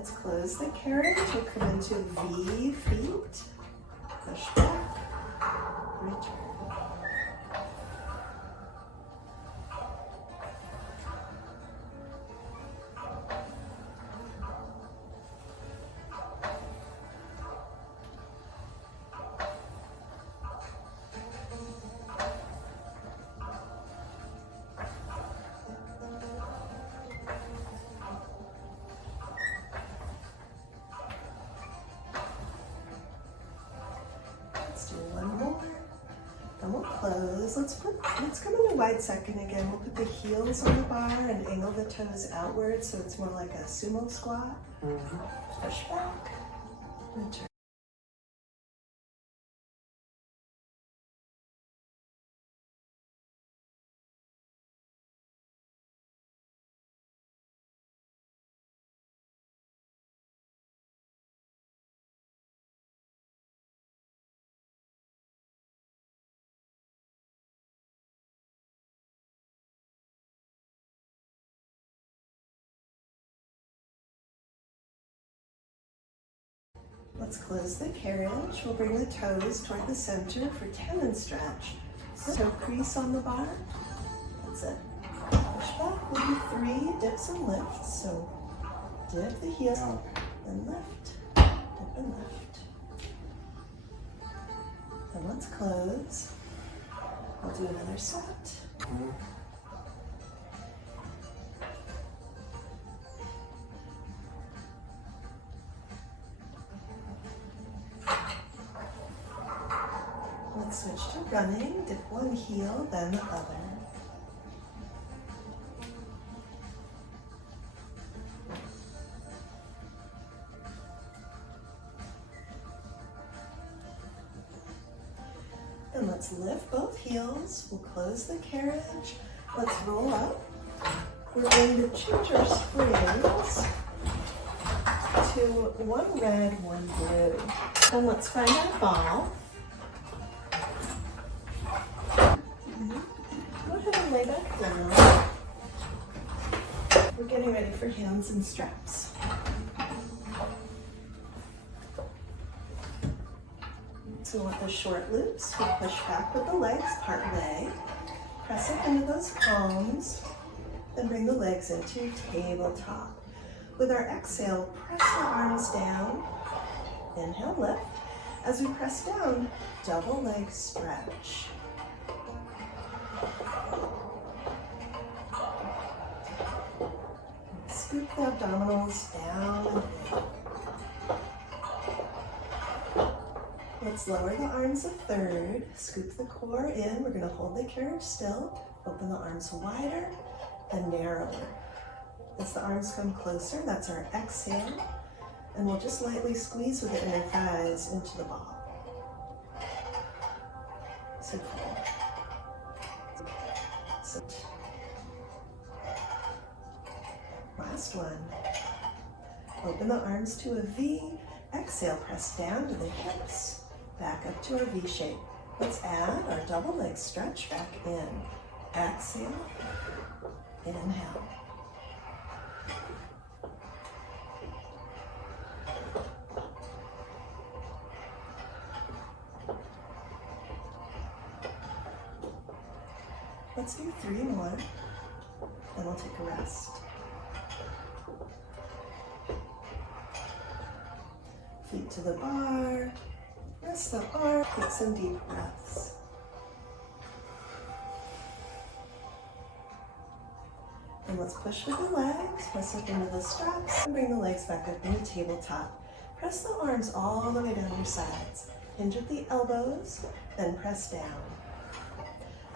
Let's close the carriage. We'll come into V feet. Push back. Return. Let's do one more. Then we'll close. Let's come into wide second again. We'll put the heels on the bar and angle the toes outward so it's more like a sumo squat. Push back. Return. Let's close the carriage. We'll bring the toes toward the center for tendon stretch. Toe crease on the bar. That's it. Push back. We'll do 3 dips and lifts. So dip the heel, then lift, dip and lift. Then let's close. I'll do another set. Let's switch to running. Dip one heel, then the other. And let's lift both heels. We'll close the carriage. Let's roll up. We're going to change our springs to one red, one blue. Then let's find our ball. Go ahead and lay back down. We're getting ready for hands and straps. So with the short loops, we push back with the legs part way, press up into those palms, then bring the legs into tabletop. With our exhale, press the arms down. Inhale, lift. As we press down, double leg stretch. Scoop the abdominals down. Let's lower the arms a third. Scoop the core in. We're going to hold the carriage still. Open the arms wider and narrower. As the arms come closer, that's our exhale. And we'll just lightly squeeze with the inner thighs into the ball. So cool. So, last one. Open the arms to a V. Exhale, press down to the hips. Back up to our V shape. Let's add our double leg stretch back in. Exhale. Inhale. Let's do 3 more, then we'll take a rest. Feet to the bar, rest the arm, take some deep breaths. And let's push with the legs, press up into the straps, and bring the legs back up into tabletop. Press the arms all the way down your sides. Hinge at the elbows, then press down.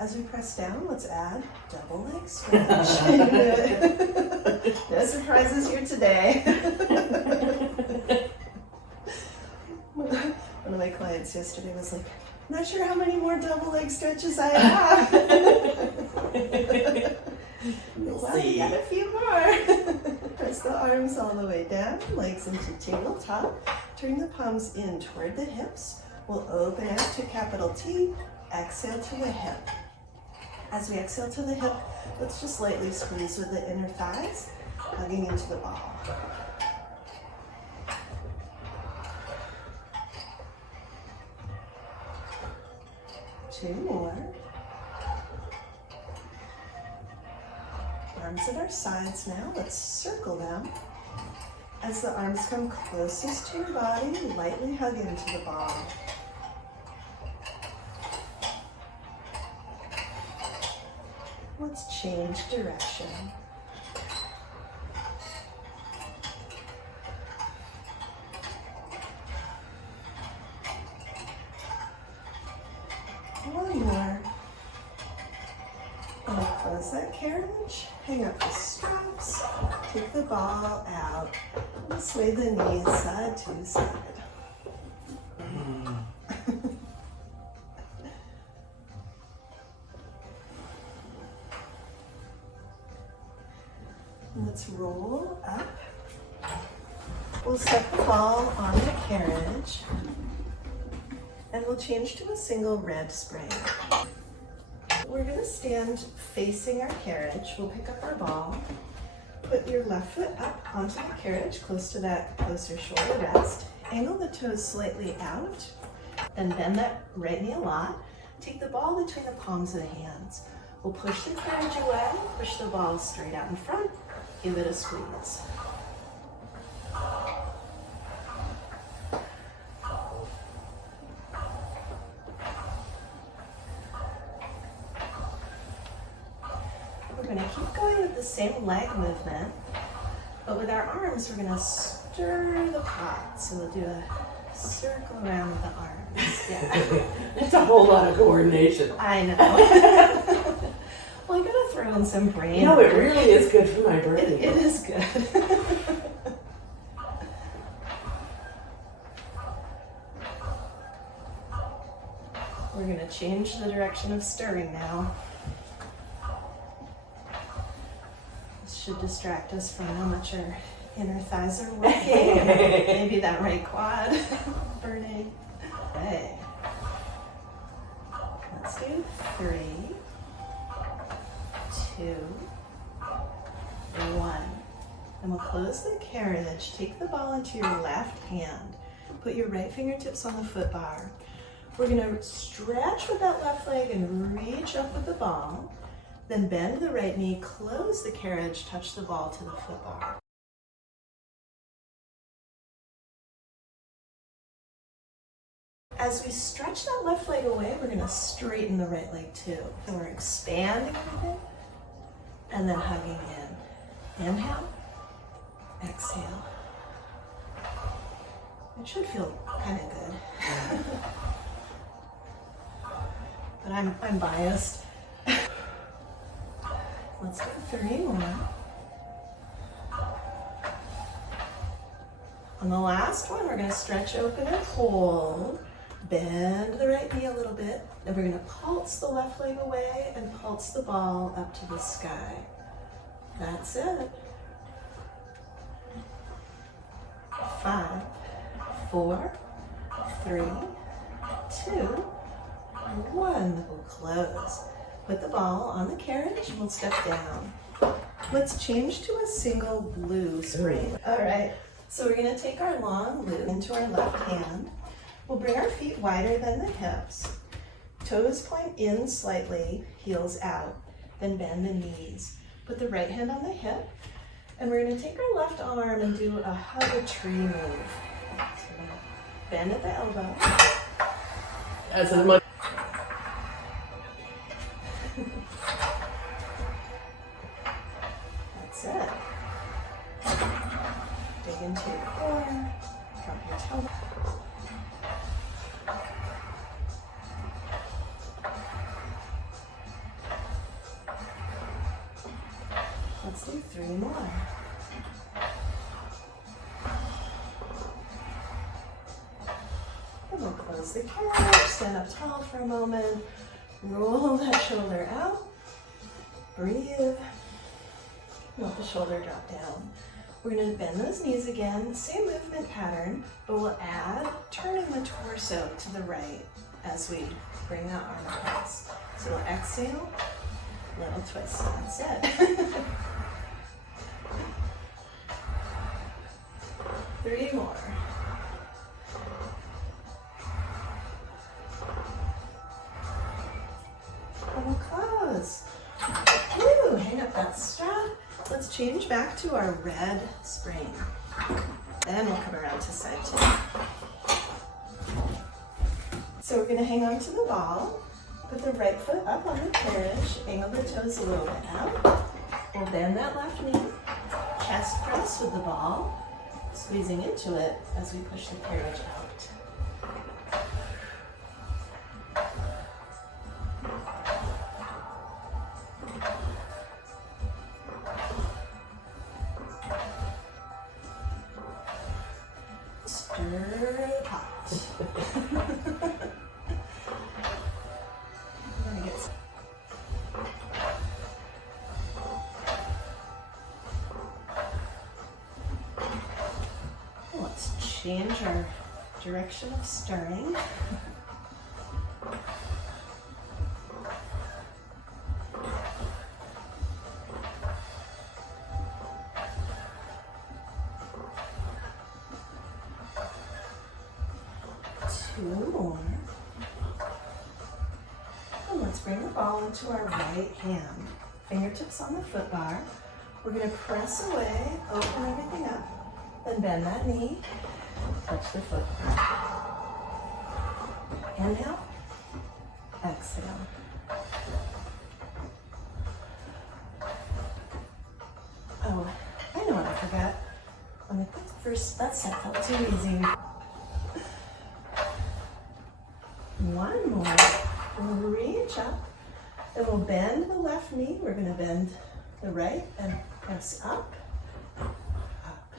As we press down, let's add double leg stretch. No surprises here today. One of my clients yesterday was like, I'm not sure how many more double leg stretches I have. Well, you got a few more. Press the arms all the way down, legs into tabletop. Turn the palms in toward the hips. We'll open out to capital T. Exhale to the hip. As we exhale to the hip, let's just lightly squeeze with the inner thighs, hugging into the ball. 2 more. Arms at our sides now. Let's circle them. As the arms come closest to your body, lightly hug into the ball. Let's change direction. One more. And we'll close that carriage, hang up the straps, take the ball out, and sway the knees side to side. Let's roll up. We'll set the ball on the carriage, and we'll change to a single red spring. We're going to stand facing our carriage. We'll pick up our ball, put your left foot up onto the carriage, close to that closer shoulder rest. Angle the toes slightly out, then bend that right knee a lot. Take the ball between the palms of the hands. We'll push the carriage away, push the ball straight out in front, give it a squeeze. We're going to keep going with the same leg movement, but with our arms, we're going to stir the pot. So we'll do a circle around with the arms. Yeah. That's a whole lot of coordination. I know. Well, I gotta throw in some brain. No, it really is good for my brain. It is good. We're gonna change the direction of stirring now. This should distract us from how much our inner thighs are working. Maybe that right quad burning. Okay. Let's do 3, 2, 1. And we'll close the carriage. Take the ball into your left hand. Put your right fingertips on the foot bar. We're going to stretch with that left leg and reach up with the ball. Then bend the right knee, close the carriage, touch the ball to the foot bar. As we stretch that left leg away, we're going to straighten the right leg too. So we're expanding everything and then hugging in. Inhale, exhale. It should feel kind of good. But I'm biased. Let's do 3 more. On the last one, we're going to stretch open and hold. Bend the right knee a little bit. Then we're going to pulse the left leg away and pulse the ball up to the sky. That's it. 5, 4, 3, 2, 1. We'll close. Put the ball on the carriage and we'll step down. Let's change to a single blue spring. All right, so we're going to take our long loop into our left hand. We'll bring our feet wider than the hips. Toes point in slightly, heels out. Then bend the knees. Put the right hand on the hip. And we're going to take our left arm and do a hug a tree move. So we're going to bend at the elbow. As much. That's it. Dig into your core. Drop your toe. Let's do 3 more. And we'll close the carriage, stand up tall for a moment, roll that shoulder out, breathe, let the shoulder drop down. We're going to bend those knees again, same movement pattern, but we'll add turning the torso to the right as we bring that arm across. So we'll exhale, little twist, that's it. 3 more. And we'll close. Woo, hang up that strap. Let's change back to our red spring. Then we'll come around to side two. So we're gonna hang on to the ball, put the right foot up on the carriage, angle the toes a little bit out. We'll bend that left knee, chest press with the ball, squeezing into it as we push the carriage out. Stir the pot. Let's change our direction of stirring. Two more. And let's bring the ball into our right hand. Fingertips on the foot bar. We're going to press away, open everything up, then bend that knee, touch the foot bar. Inhale, exhale. Oh, I know what I forgot. On the first, that set felt too easy. One more. We'll reach up and we'll bend the left knee. We're going to bend the right and press up, up.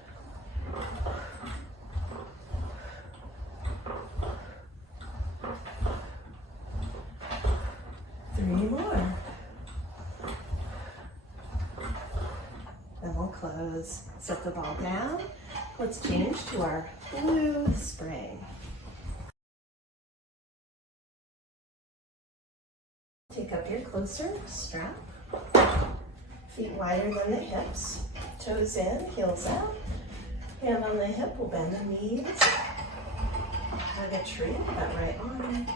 Three more. Then we'll close. Set the ball down. Let's change to our blue spring. Take up your closer strap. Feet wider than the hips. Toes in, heels out. Hand on the hip, we'll bend the knees. Hug a tree, that right arm.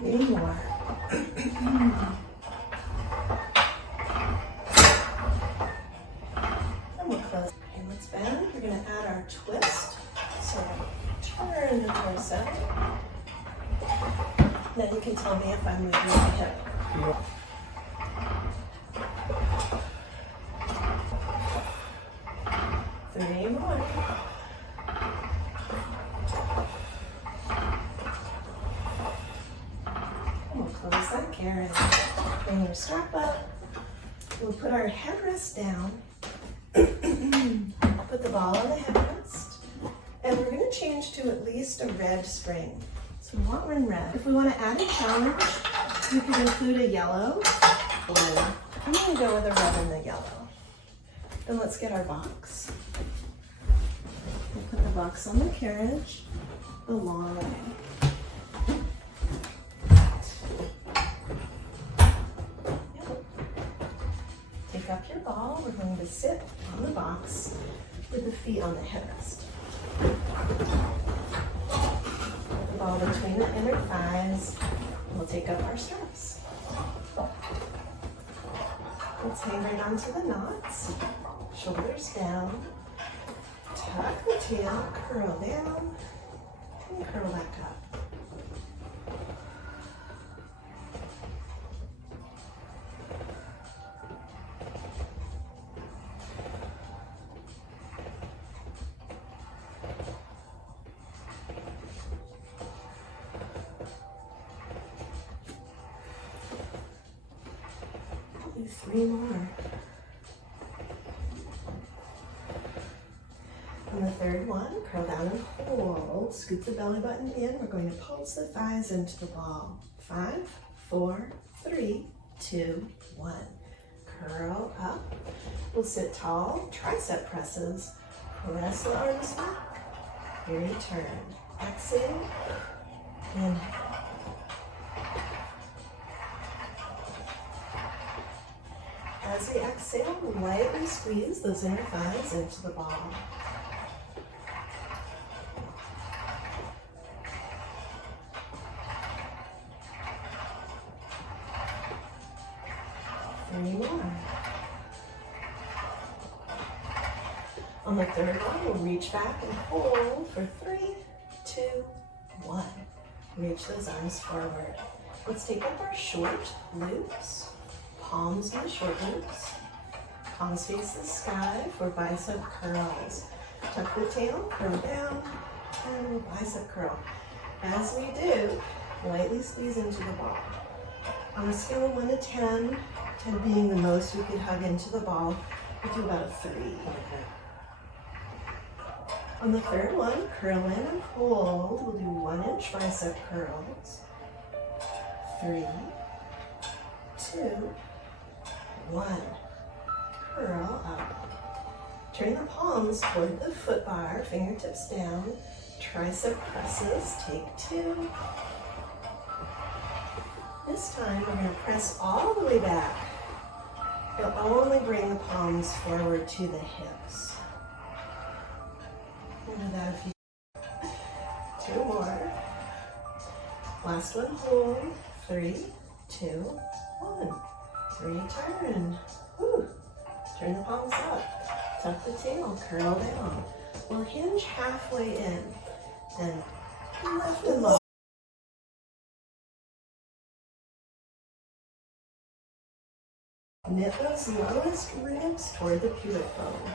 Three more. And we'll close. Okay, let's bend. We're going to add our twist. So turn the torso. Then you can tell me if I'm moving the hip. Three more. We'll close that carriage. Bring your strap up. We'll put our headrest down. Put the ball on the headrest. And we're going to change to at least a red spring. So we want one red. If we want to add a challenge, you can include a yellow. I'm going to go with a red and the yellow. Then let's get our box. We'll put the box on the carriage the long way. Take up your ball. We're going to sit on the box with the feet on the headrest. Put the ball between the inner thighs. We'll take up our straps. Let's hang right onto the knots. Shoulders down. Tuck the tail, curl down, and curl back up. Do three more. And the third one, curl down and hold. Scoop the belly button in. We're going to pulse the thighs into the ball. 5, 4, 3, 2, 1. Curl up. We'll sit tall, tricep presses. Press the arms back. Here you turn. Exhale. Inhale. As we exhale, lightly squeeze those inner thighs into the ball. Three more. On the third one, we'll reach back and hold for 3, 2, 1. Reach those arms forward. Let's take up our short loops. Palms in the short loops. Palms face the sky for bicep curls. Tuck the tail, curl down, and bicep curl. As we do, lightly squeeze into the ball. On a scale of 1 to 10, 10 being the most we could hug into the ball, we do about a 3. Okay. On the third one, curl in and hold. We'll do 1-inch bicep curls. 3, 2, 1. Curl up. Turn the palms toward the foot bar, fingertips down. Tricep presses, take 2. This time we're going to press all the way back. You'll only bring the palms forward to the hips. We'll do that a few. 2 more. Last one, hold. 3, 2, 1. Return. Woo. Turn the palms up. Tuck the tail, curl down. We'll hinge halfway in. Then lift and lower. Knit those lowest ribs toward the pubic bone.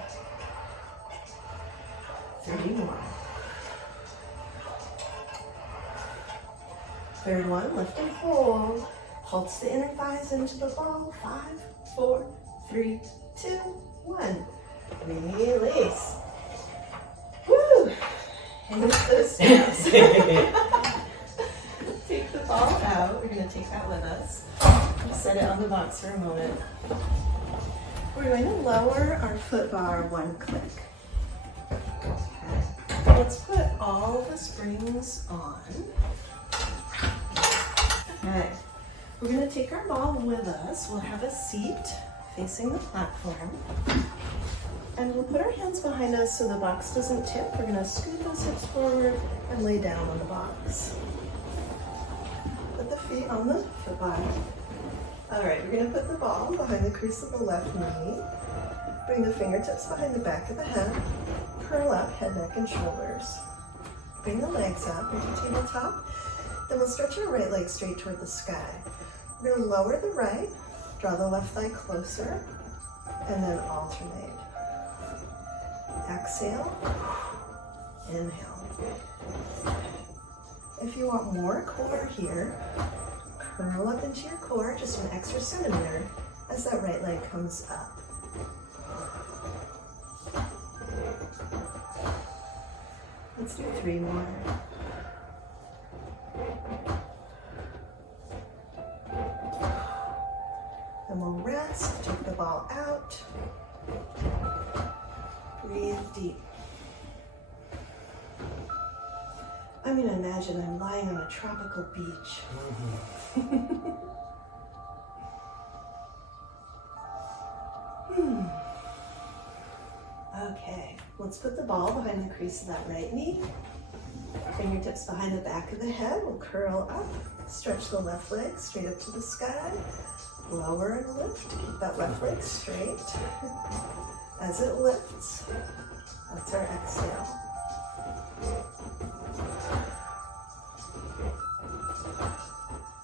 3 more. Third one, lift and hold. Pulse the inner thighs into the ball. 5, 4, 3, 2, 1. Release. Woo! And lift those steps. Take the ball out. We're going to take that with us. Set it on the box for a moment. We're going to lower our foot bar 1 click. Okay. Let's put all the springs on. Okay. We're going to take our ball with us. We'll have a seat facing the platform. And we'll put our hands behind us so the box doesn't tip. We're going to scoot those hips forward and lay down on the box. Put the feet on the foot bar. All right, we're going to put the ball behind the crease of the left knee. Bring the fingertips behind the back of the head. Curl up, head, neck, and shoulders. Bring the legs up into tabletop. Then we'll stretch our right leg straight toward the sky. We're going to lower the right, draw the left thigh closer, and then alternate. Exhale, inhale. If you want more core here, curl up into your core just an extra centimeter as that right leg comes up. Let's do 3 more. Then we'll rest, take the ball out. Breathe deep. I'm going to imagine I'm lying on a tropical beach. Okay, let's put the ball behind the crease of that right knee. Fingertips behind the back of the head. We'll curl up. Stretch the left leg straight up to the sky. Lower and lift. Keep that left leg straight. As it lifts, that's our exhale.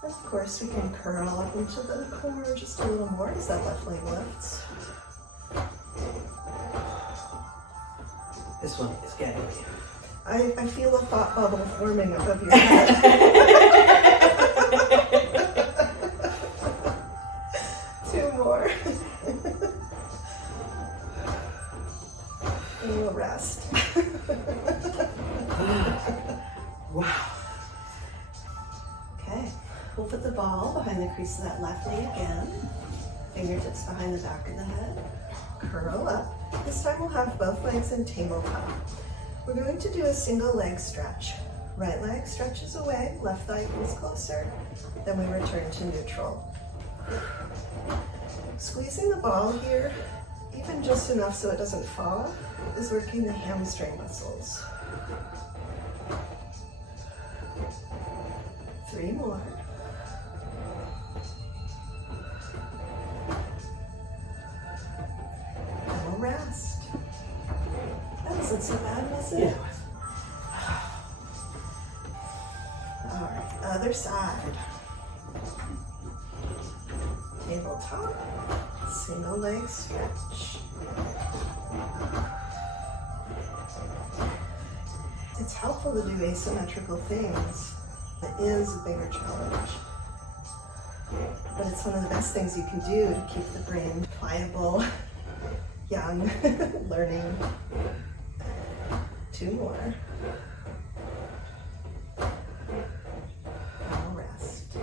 Of course, we can curl up into the core just a little more as that left leg lifts. This one is getting me. I feel a thought bubble forming above your head. 2 more. And we'll rest. Wow. Okay, we'll put the ball behind the crease of that left knee again. Fingertips behind the back of the head. Curl up. This time we'll have both legs in tabletop. We're going to do a single leg stretch. Right leg stretches away, left thigh comes closer. Then we return to neutral. Squeezing the ball here, even just enough so it doesn't fall, is working the hamstring muscles. 3 more. And we'll rest. That wasn't so bad, was it? Yeah. All right, other side. Tabletop, single leg stretch. It's helpful to do asymmetrical things. It is a bigger challenge, but it's one of the best things you can do to keep the brain pliable, young, learning. 2 more. I'll rest.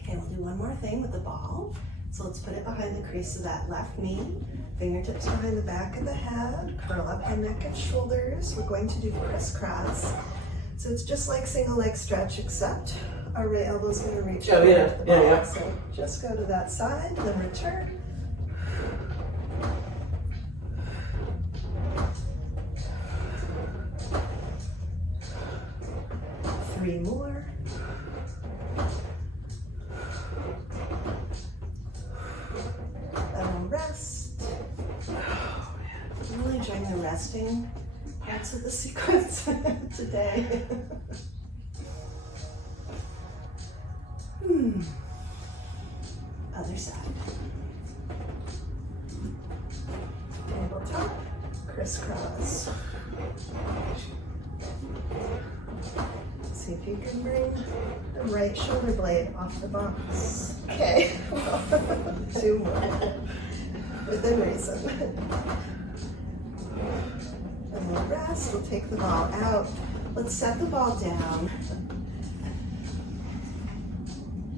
Okay, we'll do one more thing with the ball. So let's put it behind the crease of that left knee. Fingertips behind the back of the head. Curl up the neck and shoulders. We're going to do crisscross. So it's just like single leg stretch, except our right elbow's going to reach Oh, over yeah, the ball. yeah. So just go to that side, then return. Three more. Then we'll rest. I'm really enjoying the resting parts of the sequence today. Other side. Tabletop, crisscross. See if you can bring the right shoulder blade off the box. Okay, 2 more, within reason. And we'll rest, we'll take the ball out. Let's set the ball down.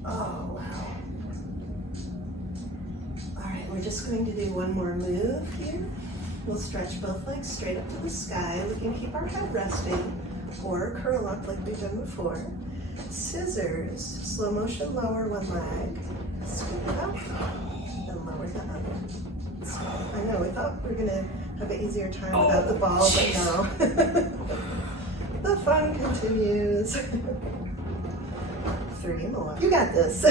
Oh, wow. All right, we're just going to do one more move here. We'll stretch both legs straight up to the sky. We can keep our head resting or curl up like we've done before. Scissors, slow motion, lower one leg, scoop it up, and lower the other. So, I know, we thought we were gonna have an easier time without the ball, but no. The fun continues. 3 more. You got this.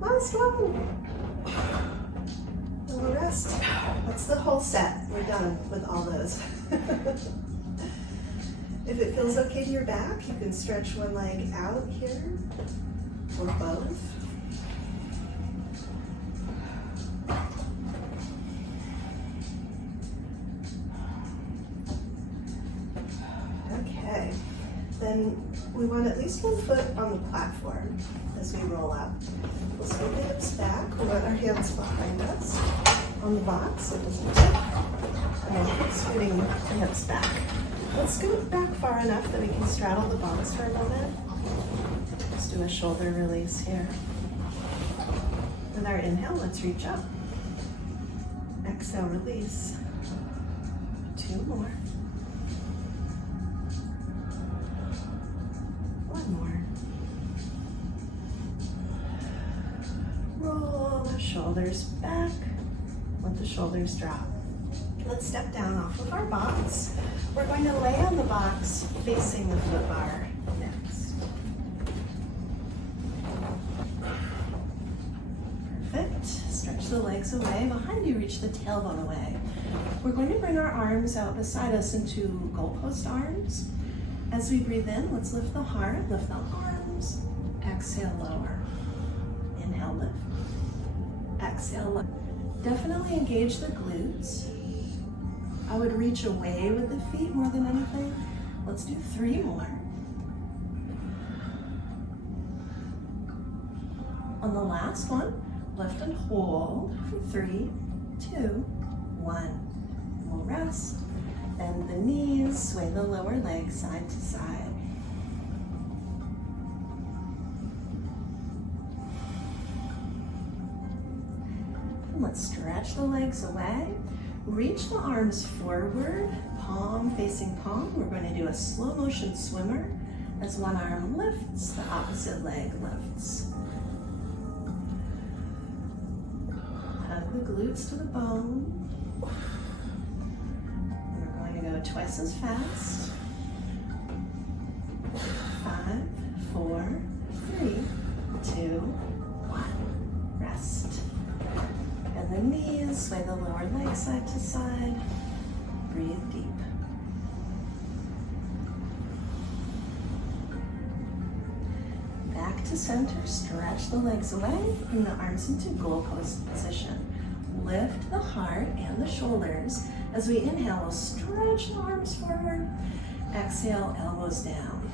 Last one. And we'll rest. That's the whole set. We're done with all those. If it feels okay to your back, you can stretch one leg out here, or both. Okay, then we want at least 1 foot on the platform as we roll up. We'll scoot the hips back, we'll let our hands behind us on the box so it doesn't tip. And scooting the hips back. Let's scoot back far enough that we can straddle the box for a moment. Just do a shoulder release here. With our inhale, let's reach up. Exhale, release. 2 more. 1 more. Roll the shoulders back. Let the shoulders drop. Let's step down off of our box. We're going to lay on the box facing the foot bar next. Perfect. Stretch the legs away. Behind you, reach the tailbone away. We're going to bring our arms out beside us into goalpost arms. As we breathe in, let's lift the heart, lift the arms. Exhale, lower. Inhale, lift. Exhale, lower. Definitely engage the glutes. I would reach away with the feet more than anything. Let's do 3 more. On the last one, lift and hold for 3, 2, 1. We'll rest. Bend the knees, sway the lower leg side to side. Let's stretch the legs away. Reach the arms forward, palm facing palm. We're going to do a slow motion swimmer as one arm lifts, the opposite leg lifts. Hug the glutes to the bone. And we're going to go twice as fast. 5, 4, 3, 2, 1. Rest. And the knees, sway the lower leg side to side. Breathe deep. Back to center, stretch the legs away, bring the arms into goal post position. Lift the heart and the shoulders. As we inhale, we'll stretch the arms forward. Exhale, elbows down.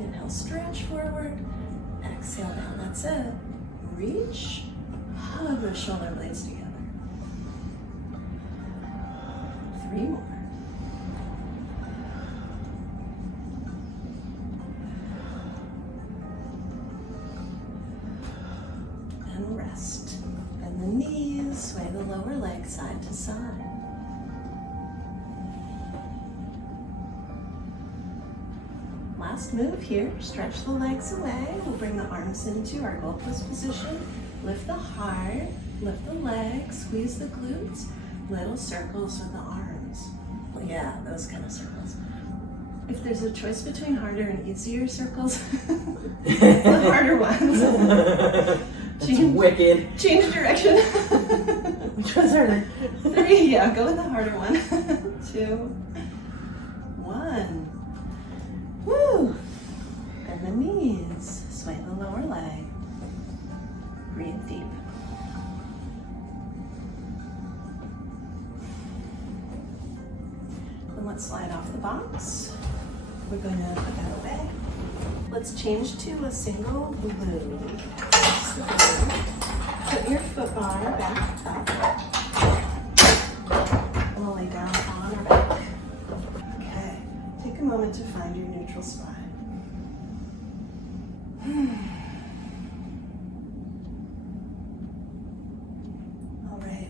Inhale, stretch forward. Exhale down, that's it. Reach. Hug the shoulder blades together. 3 more. And rest. And the knees, sway the lower leg side to side. Last move here, stretch the legs away. We'll bring the arms into our goal post position. Lift the heart, lift the legs, squeeze the glutes, little circles with the arms. Well, yeah, those kind of circles. If there's a choice between harder and easier circles, the harder ones. That's wicked. Change direction. Which one's harder? 3, yeah, go with the harder one. 2, 1. Woo! Bend the knees, sway the lower leg. Breathe deep. And let's slide off the box. We're going to put that away. Let's change to a single glute. Put your foot bar back up. And we'll lay down on our back. Okay. Take a moment to find your neutral spine.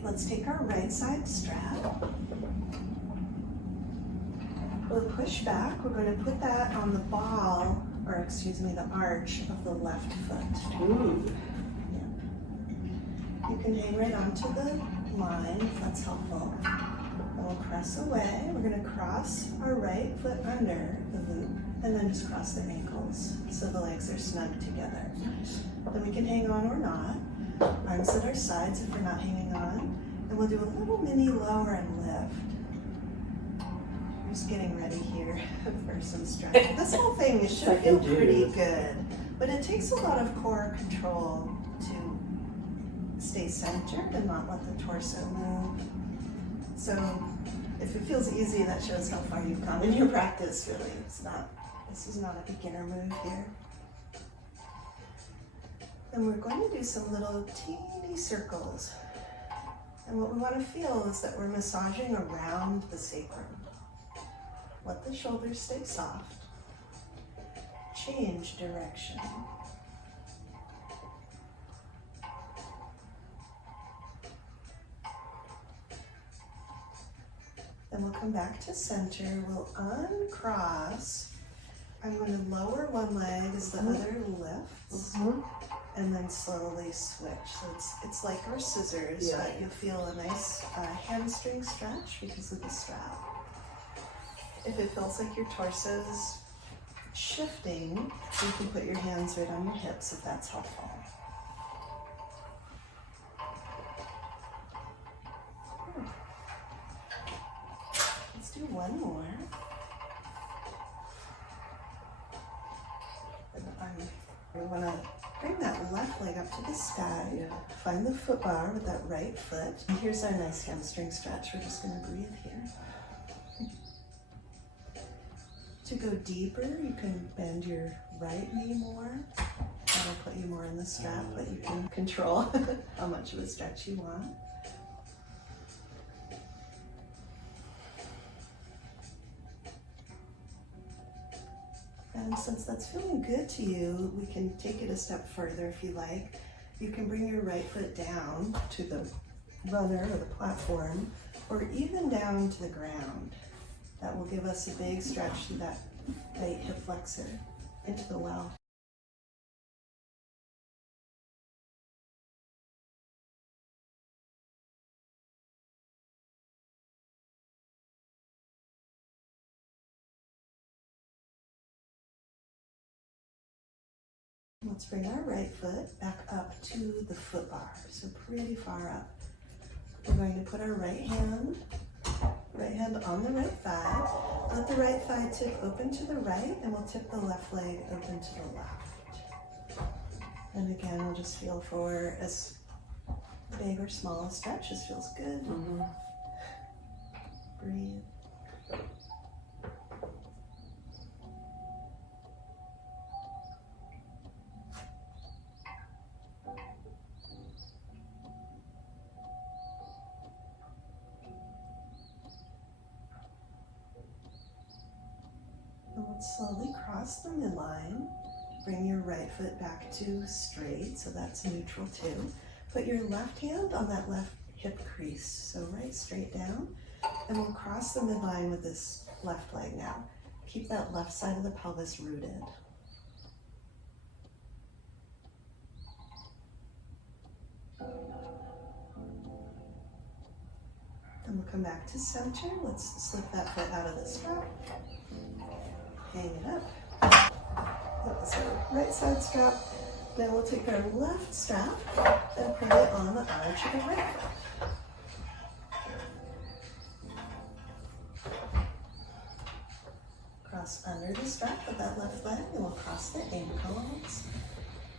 Let's take our right side strap. We'll push back. We're going to put that on the ball, or excuse me, the arch of the left foot. Ooh. Yeah. You can hang right onto the line if that's helpful. And we'll press away. We're going to cross our right foot under the loop and then just cross the ankles so the legs are snug together. Nice. Then we can hang on or not. Arms at our sides if we're not hanging on. And we'll do a little mini lower and lift. I'm just getting ready here for some stretch. This whole thing should feel pretty good, but it takes a lot of core control to stay centered and not let the torso move. So if it feels easy, that shows how far you've come in your practice, really. This is not a beginner move here. And we're going to do some little teeny circles. And what we want to feel is that we're massaging around the sacrum. Let the shoulders stay soft. Change direction. Then we'll come back to center. We'll uncross. I'm going to lower one leg as the other lifts. And then slowly switch. So it's like our scissors, but you'll feel a nice hamstring stretch because of the strap. If it feels like your torso's shifting, you can put your hands right on your hips if that's helpful. Let's do one more. We want to bring that left leg up to the sky. Find the foot bar with that right foot. And here's our nice hamstring stretch. We're just going to breathe here. To go deeper, you can bend your right knee more. That'll put you more in the strap, but you can control how much of a stretch you want. And since that's feeling good to you, we can take it a step further if you like You can bring your right foot down to the runner or the platform, or even down to the ground. That will give us a big stretch through that right hip flexor into the well. Let's bring our right foot back up to the foot bar, so pretty far up. We're going to put our right hand on the right thigh. Let the right thigh tip open to the right, and we'll tip the left leg open to the left. And again, we'll just feel for as big or small a stretch as feels good. Breathe. And let's slowly cross the midline. Bring your right foot back to straight, so that's neutral too. Put your left hand on that left hip crease, so right straight down. And we'll cross the midline with this left leg now. Keep that left side of the pelvis rooted. Then we'll come back to center. Let's slip that foot out of the strap. Hang it up. That was our right side strap. Now we'll take our left strap and put it on the arch of the right foot. Cross under the strap of that left leg, and we'll cross the ankles.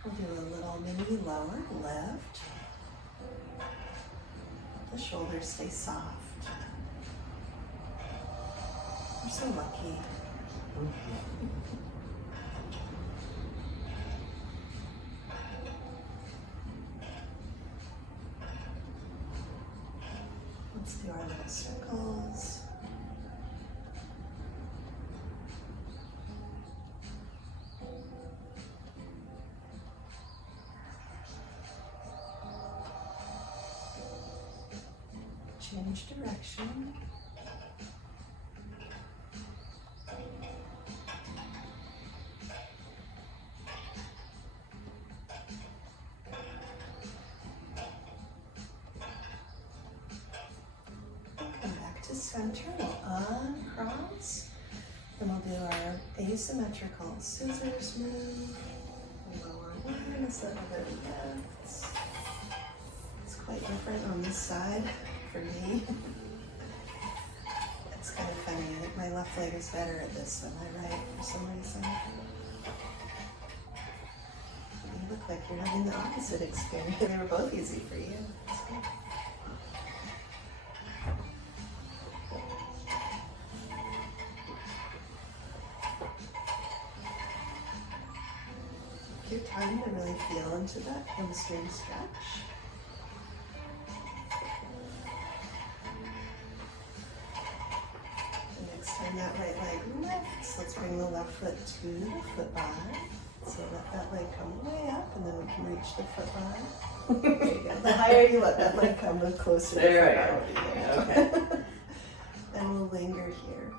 We'll do a little mini lower lift. The shoulders stay soft. We're so lucky. Let's do our little circles. Change direction. Come back to center. We'll uncross. And we'll do our asymmetrical scissors move. Lower one instead of other lifts. It's quite different on this side. For me, it's kind of funny. I think my left leg is better at this than my right for some reason. You look like you're having the opposite experience. They were both easy for you. That's good. Take your time to really feel into that hamstring stretch. Turn that right leg lifts. Let's bring the left foot to the foot bar. So let that leg come way up, and then we can reach the foot bar. There you go. The higher you let that leg come, the closer the foot bar will be there. Okay. And we'll linger here.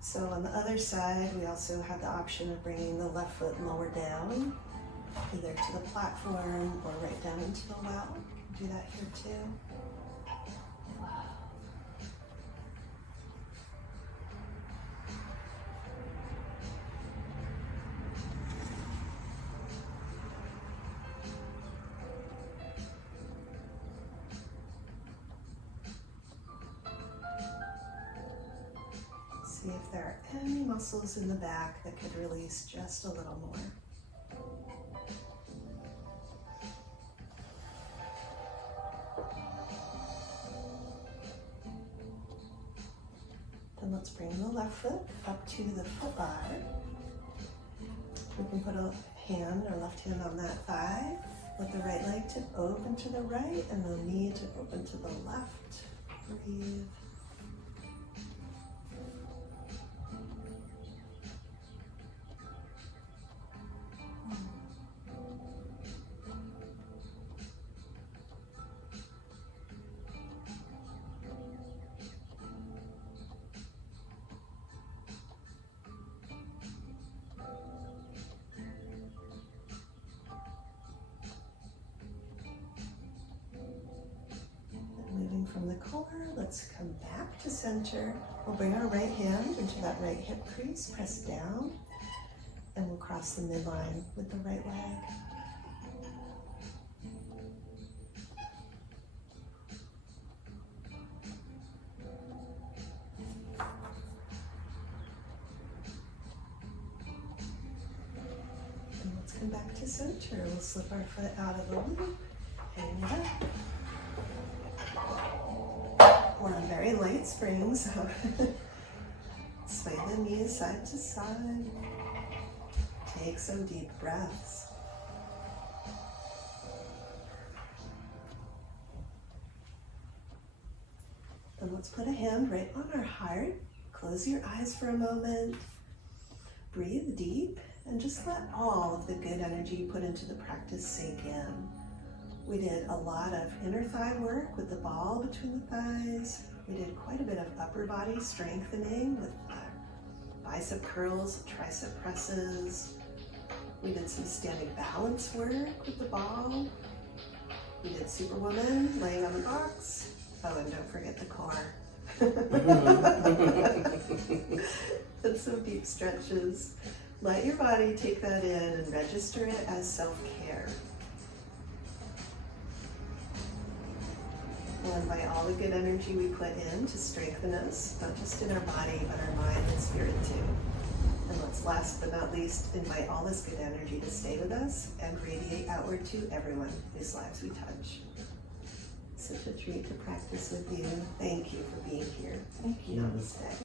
So on the other side, we also have the option of bringing the left foot lower down, either to the platform or right down into the well. Do that here too. See if there are any muscles in the back that could release just a little more. Then let's bring the left foot up to the foot bar. We can put a hand or left hand on that thigh. Let the right leg tip open to the right and the knee tip open to the left. Breathe. core. Let's come back to center. We'll bring our right hand into that right hip crease, press down, and we'll cross the midline with the right leg. And let's come back to center. We'll slip our foot out of the loop, hang it up. We're on very light springs, so sway the knees side to side. Take some deep breaths. And let's put a hand right on our heart. Close your eyes for a moment. Breathe deep and just let all of the good energy you put into the practice sink in. We did a lot of inner thigh work with the ball between the thighs. We did quite a bit of upper body strengthening with bicep curls, tricep presses. We did some standing balance work with the ball. We did Superwoman, laying on the box. Oh, and don't forget the core. And some deep stretches. Let your body take that in and register it as self-care. We'll invite all the good energy we put in to strengthen us, not just in our body, but our mind and spirit too. And let's last but not least, invite all this good energy to stay with us and radiate outward to everyone whose lives we touch. Such a treat to practice with you. Thank you for being here. Thank you. Namaste.